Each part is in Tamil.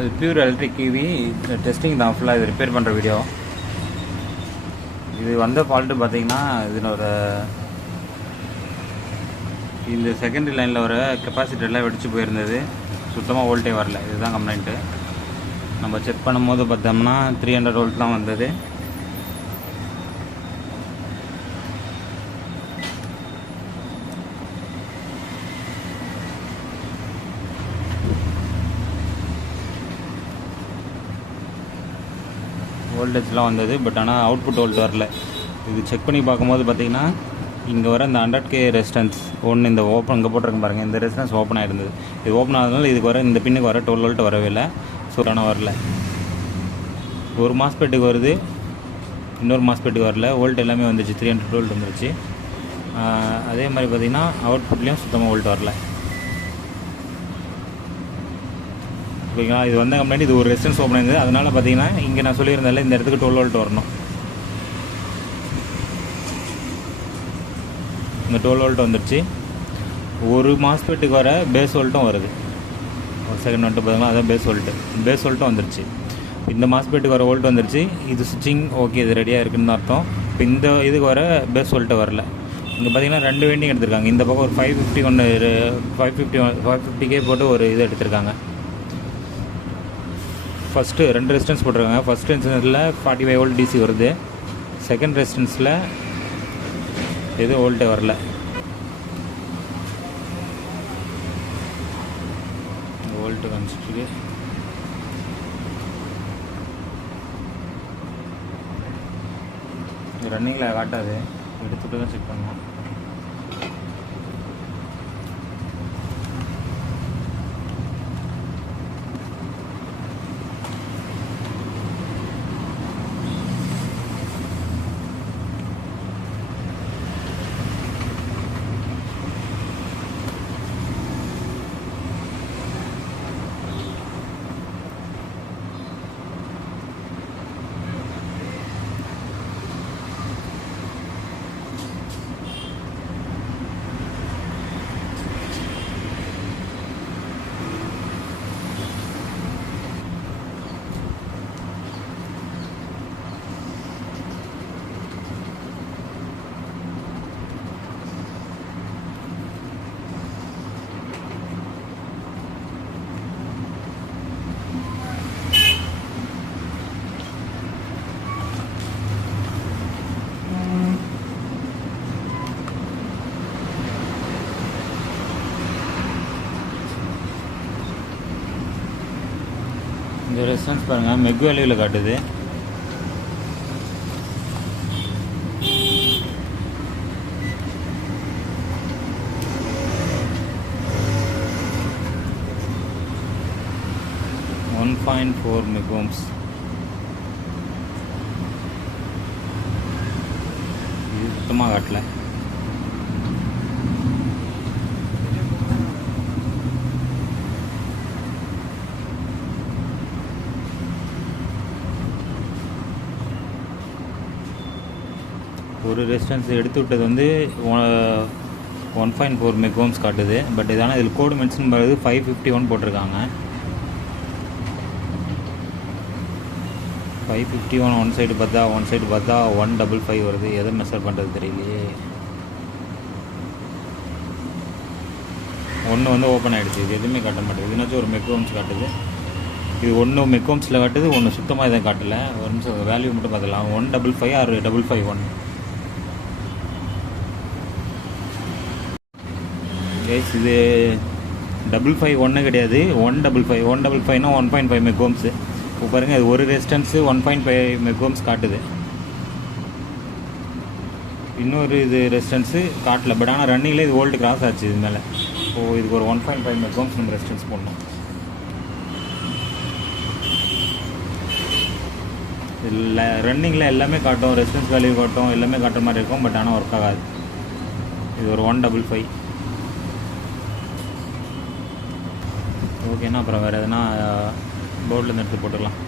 அது பியூர் எலக்ட்ரிக் கிவி டெஸ்டிங் தான் ஃபுல்லாக இது ரிப்பேர் பண்ணுற வீடியோ இது வந்த ஃபால்ட்டு பார்த்தீங்கன்னா இதனோட இந்த செகண்டரி லைனில் வர கெப்பாசிட்டெல்லாம் வெடிச்சு போயிருந்தது. சுத்தமாக வோல்ட்டே வரல. இதுதான் கம்ப்ளைண்ட்டு நம்ம செக் பண்ணும்போது பார்த்தோம்னா த்ரீ ஹண்ட்ரட் வோல்ட் தான் வந்தது. வோல்டேஜ்லாம் வந்தது பட் ஆனால் அவுட்புட் வோல்ட் வரல. இது செக் பண்ணி பார்க்கும்போது பார்த்தீங்கன்னா இங்கே வர இந்த ஹண்ட்ரட் கே ரெசிஸ்டன்ஸ் ஒன்று இந்த ஓப்பன் இங்கே போட்டிருக்கேன் பாருங்கள் இந்த ரெசிஸ்டன்ஸ் ஓப்பன் ஆகிருந்தது இது ஓப்பன் ஆகிறதுனால இதுக்கு வர இந்த பின்னுக்கு வர டுவெல் வோல்ட் வரவே இல்லை. ஸோ ஆனால் வரல. ஒரு மாஸ்பெட்டுக்கு வருது இன்னொரு மாஸ்பெட்டுக்கு வரல. வோல்ட் எல்லாமே வந்துச்சு த்ரீ ஹண்ட்ரட் வோல்ட் வந்துருச்சு. அதே மாதிரி பார்த்தீங்கன்னா அவுட்புட்லேயும் சுத்தமாக வோல்ட் வரல. ஓகேங்களா? இது வந்த கம்ப்ளைண்ட் இது ஒரு ரெசிடன்ஸ் ஓப்பன் இருந்தது அதனால் பார்த்தீங்கன்னா இங்கே நான் சொல்லியிருந்தேன்ல இந்த இடத்துக்கு டுவெல் வோல்ட் வரணும். இந்த டுவெல் வோல்ட் வந்துடுச்சு ஒரு மாஸ்பெட்டுக்கு வர பேஸ் வோல்ட்டும் வருது. ஒரு செகண்ட் வந்துட்டு பார்த்தீங்கன்னா அதான் பேஸ் வோல்ட்டு பேஸ் வோல்ட்டும் வந்துருச்சு. இந்த மாஸ்பெட்டுக்கு வர வோல்ட் வந்துருச்சு. இது சுவிட்சிங் ஓகே இது ரெடியாக இருக்குன்னு அர்த்தம். இப்போ இந்த இதுக்கு வர பேஸ் வோல்ட்டு வரல. இங்கே பார்த்தீங்கன்னா ரெண்டு வேண்டியும் எடுத்திருக்காங்க. இந்த பக்கம் ஒரு ஃபைவ் ஃபிஃப்டி ஒன்று ஃபைவ் ஃபிஃப்டி ஒன் ஃபைவ் ஃபிஃப்டிக்கே போட்டு ஒரு இது எடுத்திருக்காங்க. ஃபஸ்ட்டு ரெண்டு ரெசிஸ்டன்ஸ் போட்டிருக்காங்க. ஃபஸ்ட் ரெசிஸ்டன்ஸில் ஃபார்ட்டி ஃபைவ் ஓல்ட் டிசி வருது. செகண்ட் ரெசிஸ்டன்ஸில் எதுவும் ஓல்டே வரல. ஓல்ட்டு காமிச்சிட்ருக்கு ரன்னிங்கில் காட்டாது. எடுத்துகிட்டு தான் செக் பண்ணணும். இந்த ரெஸ்பான்ஸ் பாருங்கள் மெக் வேல்யூவில் காட்டுது. ஒன் பாயிண்ட் ஃபோர் மெகோம்ஸ் இது சுத்தமாக காட்டலை. ஒரு ரெசிஸ்டன்ஸ் எடுத்து விட்டது வந்து ஒன் பாயிண்ட் ஃபோர் மெகோம்ஸ் காட்டுது. பட் இதான இதில் கோடு மென்ஷன் பண்ணுறது ஃபைவ் ஃபிஃப்டி ஒன் போட்டிருக்காங்க. Five fifty one one side பார்த்தா ஒன் சைடு பார்த்தா ஒன் டபுள் ஃபைவ் வருது. எதை மெஷர் பண்ணுறது தெரியலையே. ஒன்று வந்து ஓப்பன் ஆகிடுச்சு இது எதுவுமே காட்ட மாட்டேங்குது. இதுனாச்சும் ஒரு மெக்கோம்ஸ் காட்டுது. இது ஒன்று மெக்கோம்ஸில் காட்டுது ஒன்று சுத்தமாக எதுவும் காட்டலை. ஒரு நிமிஷம் வேல்யூ மட்டும் பார்த்துக்கலாம். One double five or double five one case இது டபுள் ஃபைவ் ஒன்று கிடையாது. One double five one double ஃபைவ்னா one point five megohms இப்போ பாருங்கள் இது ஒரு resistance one point five megohms காட்டுது. இன்னொரு இது ரெசிஸ்டன்ஸு காட்டல பட் ஆனால் ரன்னிங்கில் இது ஓல்டு கிராஸ் ஆச்சு இது மேலே. ஸோ இதுக்கு ஒரு ஒன் பாயிண்ட் ஃபைவ் மெகோம்ஸ் நம்ம ரெசிஸ்டன்ஸ் போடணும். இல்லை ரன்னிங்கில் எல்லாமே காட்டும் ரெசிஸ்டன்ஸ் வேல்யூ காட்டும் எல்லாமே காட்டுற மாதிரி இருக்கும் பட் ஆனால் ஒர்க் ஆகாது. இது ஒரு ஒன் டபுள் ஃபைவ் ஓகேண்ணா அப்புறம் வேறு எதுனா போர்டில் எடுத்து போட்டுக்கலாம்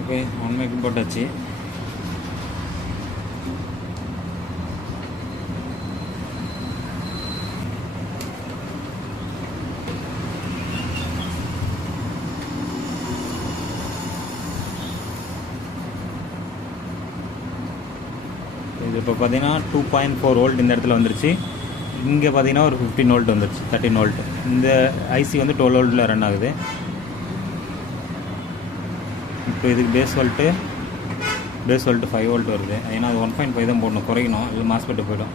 ஓகே ஒன் மேக்கு போட்டாச்சு இது இப்போ பார்த்தீங்கன்னா டூ பாயிண்ட் ஃபோர் வோல்ட் இந்த இடத்துல வந்துருச்சு. இங்கே பார்த்தீங்கன்னா ஒரு ஃபிஃப்டின் வோல்ட் வந்துருச்சு தேர்ட்டின் வோல்ட் இந்த ஐசி வந்து டுவெல் வோல்ட்டில் ரன் ஆகுது. இப்போ இதுக்கு base volt base volt five volt வருது. ஏன்னா அது ஒன் பாயிண்ட் ஃபைவ் தான் போடணும் குறைக்கணும் இல்லை மாஸ்பெட்டு போயிடும்.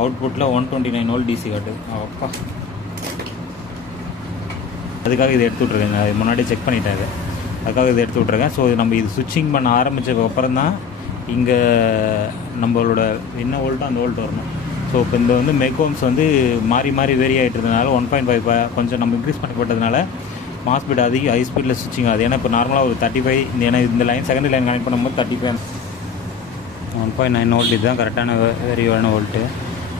அவுட்புட்டில் one twenty nine volt DC காட்டு அப்பா. அதுக்காக இதை எடுத்து விட்ருக்கேங்க அது முன்னாடி செக் பண்ணிட்டேன் இது. அதுக்காக இதை எடுத்து விட்ருக்கேன் ஸோ நம்ம இது சுவிட்சிங் பண்ண ஆரம்பித்ததுக்கப்புறம் தான் இங்கே நம்மளோட என்ன வோல்ட்டோ அந்த வோல்ட் வரணும். ஸோ இப்போ இந்த வந்து மெக்கோம்ஸ் வந்து மாறி மாறி வேரி ஆகிட்டு ஒன் பாயிண்ட் ஃபைவ் கொஞ்சம் நம்ம இன்க்ரீஸ் பண்ணப்பட்டதுனால மாஸ் ஸ்பீட் அதிக ஹை ஸ்பீடில் சுவிச்சிங் ஆகுது. ஏன்னா இப்போ நார்மலாக ஒரு தேர்ட்டி ஃபைவ் இந்த ஏன்னா இந்த லைன் செகண்ட் லைன் கனெக்ட் பண்ணும்போது thirty five one point nine volt இதுதான் கரெக்டான வேரியான வோல்ட்டு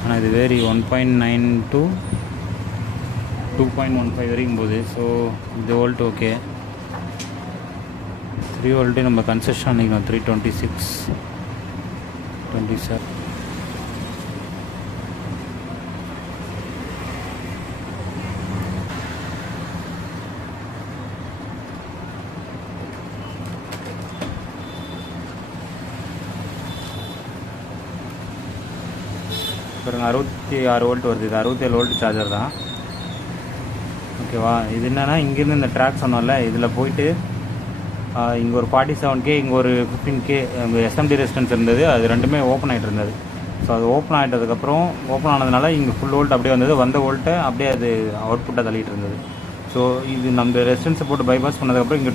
ஆனால் இது very one point nine two two point one five வரைக்கும் போகுது ஸோ இந்த வோல்ட் ஓகே த்ரீ ஆல்ரெடி நம்ம கன்செஷன் பண்ணிக்கணும் three twenty six twenty sir பாருங்க அறுபத்தி ஆறு வோல்ட் வருது. இது அறுபத்தேழு வோல்ட் சார்ஜர் தான். ஓகேவா இது என்னென்னா இங்கேருந்து இந்த ட்ராக் சொன்னோம்ல இதில் போயிட்டு இங்கே ஒரு ஃபார்ட்டி செவன் கே இங்கே ஒரு ஃபிஃப்டீன் கே இங்கே எஸ்எம்டி ரெசிடென்ஸ் இருந்தது. அது ரெண்டுமே ஓப்பன் ஆகிட்டு இருந்தது. ஸோ அது ஓப்பன் ஆகிட்டதுக்கப்புறம் ஓப்பன் ஆனதுனால இங்கே ஃபுல் வோல்ட் அப்படியே வந்தது. வந்த வோல்ட்டை அப்படியே அது அவுட்புட்டாக தள்ளிட்டு இருந்தது. ஸோ இது நம்ம ரெசிடென்ஸை போட்டு பைபாஸ் பண்ணதுக்கப்புறம் இங்கே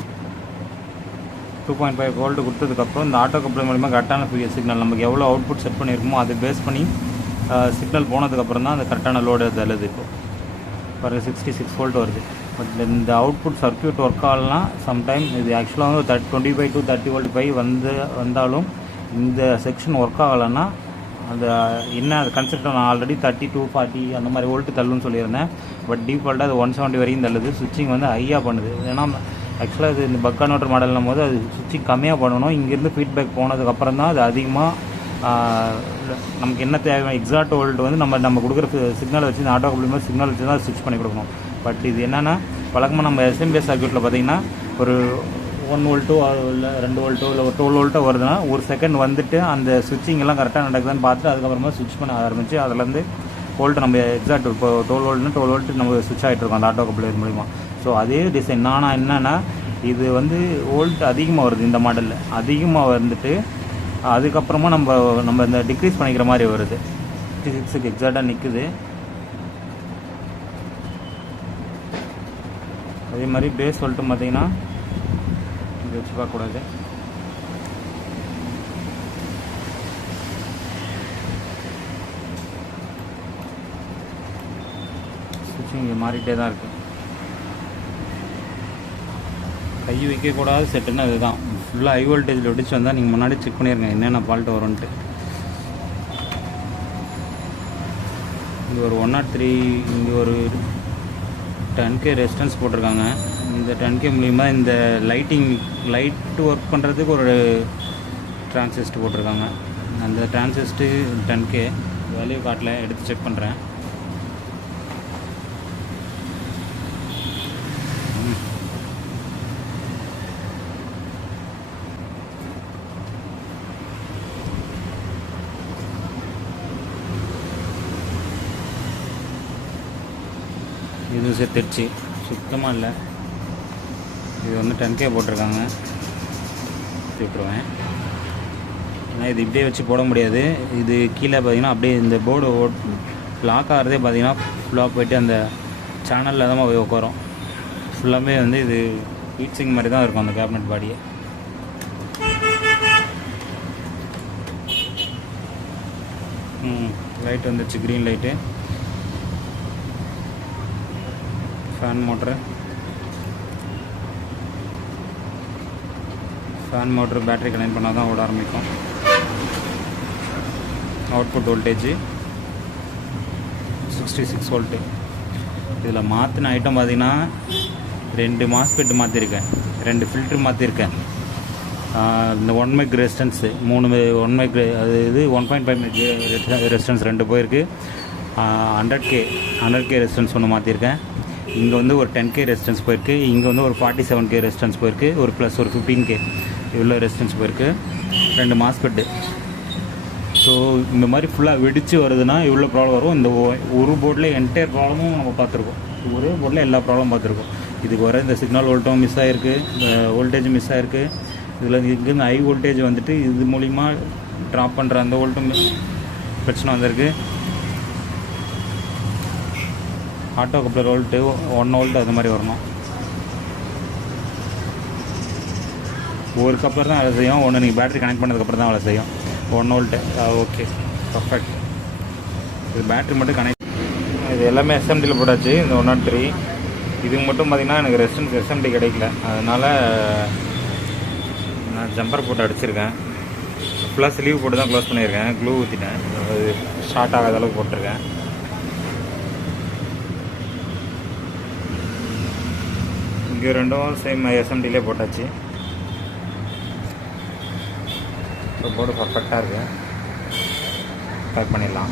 டூ பாயிண்ட் ஃபைவ் வோல்ட் கொடுத்ததுக்கப்புறம் இந்த ஆட்டோ கப்ளர் மூலிமா கரெக்டான சிக்னல் நமக்கு எவ்வளோ அவுட்புட் செட் பண்ணியிருக்கோமோ அதை பேஸ் பண்ணி சிக்னல் போனதுக்கப்புறம் தான் அந்த கரெக்டான லோடு தள்ளுது இப்போது பாருங்க சிக்ஸ்டி சிக்ஸ் வோல்ட் வருது. பட் இந்த அவுட்புட் சர்க்கியூட் ஒர்க் ஆகலாம் சம்டைம் இது ஆக்சுவலாக வந்து that twenty five to thirty volt five வந்து வந்தாலும் இந்த செக்ஷன் ஒர்க் ஆகலைன்னா அந்த என்ன அது கன்செப்ட் நான் ஆல்ரெடி தேர்ட்டி டூ ஃபார்ட்டி அந்த மாதிரி வோல்ட்டு தள்ளுன்னு சொல்லியிருந்தேன். பட் டிஃபால்ட்டாக அது ஒன் செவன்ட்டி வரைக்கும் தள்ளுது. சுவிட்சிங் வந்து ஹையாக பண்ணுது. ஏன்னா ஆக்சுவலாக இது இந்த பக் கன்வெர்டர் மாடல்னும் போது அது சுவிட்சிங் கம்மியாக பண்ணணும். இங்கேருந்து ஃபீட்பேக் போனதுக்கப்புறம் தான் அது அதிகமாக நமக்கு என்ன தேவை எக்ஸாக்ட் வோல்ட் வந்து நம்ம நம்ம கொடுக்குற சிக்னலை வச்சு இந்த ஆட்டோ கப்ளிமெண்ட் சிக்னல் வச்சு தான் ஸ்விட்ச் பண்ணி கொடுக்கணும். பட் இது என்னென்னா வழக்கமாக நம்ம எஸ்எம்பிஎஸ் சர்க்கியூட்டில் பார்த்தீங்கன்னா ஒரு ஒன் வோல்ட்டோ இல்லை ரெண்டு வோல்ட்டோ இல்லை ஒரு டுவெல் வோல்ட்டோ வருதுன்னா ஒரு செகண்ட் வந்துட்டு அந்த சுவிச்சிங்கெல்லாம் கரெக்டாக நடக்குதுன்னு பார்த்துட்டு அதுக்கப்புறமா ஸ்விட்ச் பண்ண ஆரம்பிச்சு அதுலேருந்து வோல்ட் நம்ம எக்ஸாக்ட் இப்போ டுவெல் வோல்ட்னு டுவெல் வோல்ட் நம்ம ஸ்விட்ச் ஆகிட்டு இருக்கோம் அந்த ஆட்டோ கப்ளர் மூலிமா ஸோ அதே டிசைன் ஆனால் என்னென்னா இது வந்து வோல்ட் அதிகமாக வருது இந்த மாடலில் அதிகமாக வந்துட்டு அதுக்கப்புறமா நம்ம நம்ம இந்த டிக்ரீஸ் பண்ணிக்கிற மாதிரி வருது. சிக்ஸுக்கு எக்ஸாக்டாக நிற்குது அதே மாதிரி பேஸ் சொல்லிட்டு பார்த்தீங்கன்னா இங்கே வச்சு பார்க்கக்கூடாது. சுவிட்சிங் இங்கே மாறிட்டே தான் இருக்குது கை வைக்கக்கூடாது செட்டுன்னு அதுதான். ஃபுல்லாக ஹை வோல்டேஜில் வெடிச்சு வந்தால் நீங்கள் முன்னாடி செக் பண்ணிடுங்க என்னென்ன ஃபால்ட் வரும்ன்ட்டு. இங்கே ஒரு ஒன் நாட் த்ரீ இங்கே ஒரு டென் கே ரெசிஸ்டன்ஸ் போட்டிருக்காங்க. இந்த டென் கே மூலிமா இந்த லைட்டிங் லைட் ஒர்க் பண்ணுறதுக்கு ஒரு டிரான்சிஸ்ட் போட்டிருக்காங்க. அந்த டிரான்சிஸ்ட்டு டென் கே வேல்யூ காட்டல எடுத்து செக் பண்ணுறேன் இது செத்துடுச்சு சுத்தமாக இல்லை. இது வந்து டென்கே போட்டிருக்காங்க. விட்டுருவேன் ஏன்னா இது இப்படியே வச்சு போட முடியாது. இது கீழே பார்த்தீங்கன்னா அப்படியே இந்த போர்டு லாக் ஆகிறதே பார்த்தீங்கன்னா ஃபுல்லாக போயிட்டு அந்த சேனலில் தான் போய் உட்காரும். ஃபுல்லாமே வந்து இது ஹீட்சிங் மாதிரி தான் இருக்கும் அந்த கேபினட் பாடியே லைட் வந்துடுச்சு green light fan motor fan motor battery connect பண்ணால் தான் ஓட ஆரம்பிக்கும். Output voltage sixty six volt இதில் மாற்றின ஐட்டம் பார்த்தீங்கன்னா ரெண்டு மாஸ்பெட் மாற்றிருக்கேன் ரெண்டு ஃபில்ட்ரு மாற்றிருக்கேன் இந்த ஒன் மைக் ரெசிஸ்டன்ஸு மூணு ஒன் மைக் அது இது one point five mic resistance ரெண்டு போயிருக்கு. Hundred K hundred K resistance ஒன்று மாற்றிருக்கேன் இங்கே வந்து ஒரு டென் கே ரெசிஸ்டன்ஸ் போயிருக்கு. இங்கே வந்து ஒரு ஃபார்ட்டி செவன் கே ரெசிஸ்டன்ஸ் போயிருக்கு. ஒரு ப்ளஸ் ஒரு ஃபிஃப்டீன் கே இவ்வளோ ரெசிஸ்டன்ஸ் போயிருக்கு. ரெண்டு மாஸ்பெட்டு ஸோ இந்த மாதிரி ஃபுல்லாக வெடித்து வருதுன்னா இவ்வளோ ப்ராப்ளம் வரும்? இந்த ஒரு போர்டில் என்டையர் ப்ராப்ளமும் நம்ம பார்த்துருக்கோம். ஒரே போர்டில் எல்லா ப்ராப்ளமும் பார்த்துருக்கோம். இதுக்கு வர இந்த சிக்னல் வோல்ட்டும் மிஸ் ஆகிருக்கு வோல்டேஜ் மிஸ் ஆகிருக்கு இதில் இங்கேருந்து ஹை வோல்டேஜ் வந்துட்டு இது மூலிமா ட்ராப் பண்ணுற அந்த வோல்ட்டும் பிரச்சனை வந்திருக்கு. Auto coupler volt one volt அது மாதிரி வரணும் ஒரு கப்ளர் தான் வேலை செய்யும். ஒன்று நீங்கள் பேட்டரி கனெக்ட் பண்ணதுக்கப்புறம் தான் வேலை செய்யும். ஒன் வோல்ட்டு ஓகே பர்ஃபெக்ட் இது பேட்ரி மட்டும் கனெக்ட் இது எல்லாமே எஸ்எம்டியில் போட்டாச்சு. இந்த ஒன் நாட் த்ரீ இதுக்கு மட்டும் பார்த்தீங்கன்னா எனக்கு ரெஸ்டன்ஸ் எஸ்எம்டி கிடைக்கல. அதனால் நான் ஜம்பர் போட்டு அடிச்சிருக்கேன். ஃபுல்லாக ஸ்லீவ் போட்டு தான் க்ளோஸ் பண்ணியிருக்கேன். க்ளூ ஊற்றிட்டேன் அது ஷார்ட் ஆகாத அளவுக்கு போட்டிருக்கேன். இங்கே ரெண்டும் சேம் எஸ்எம்டிலே போட்டாச்சு. ஸோ போர்டு பர்ஃபெக்டாக இருக்குது பேக் பண்ணிடலாம்.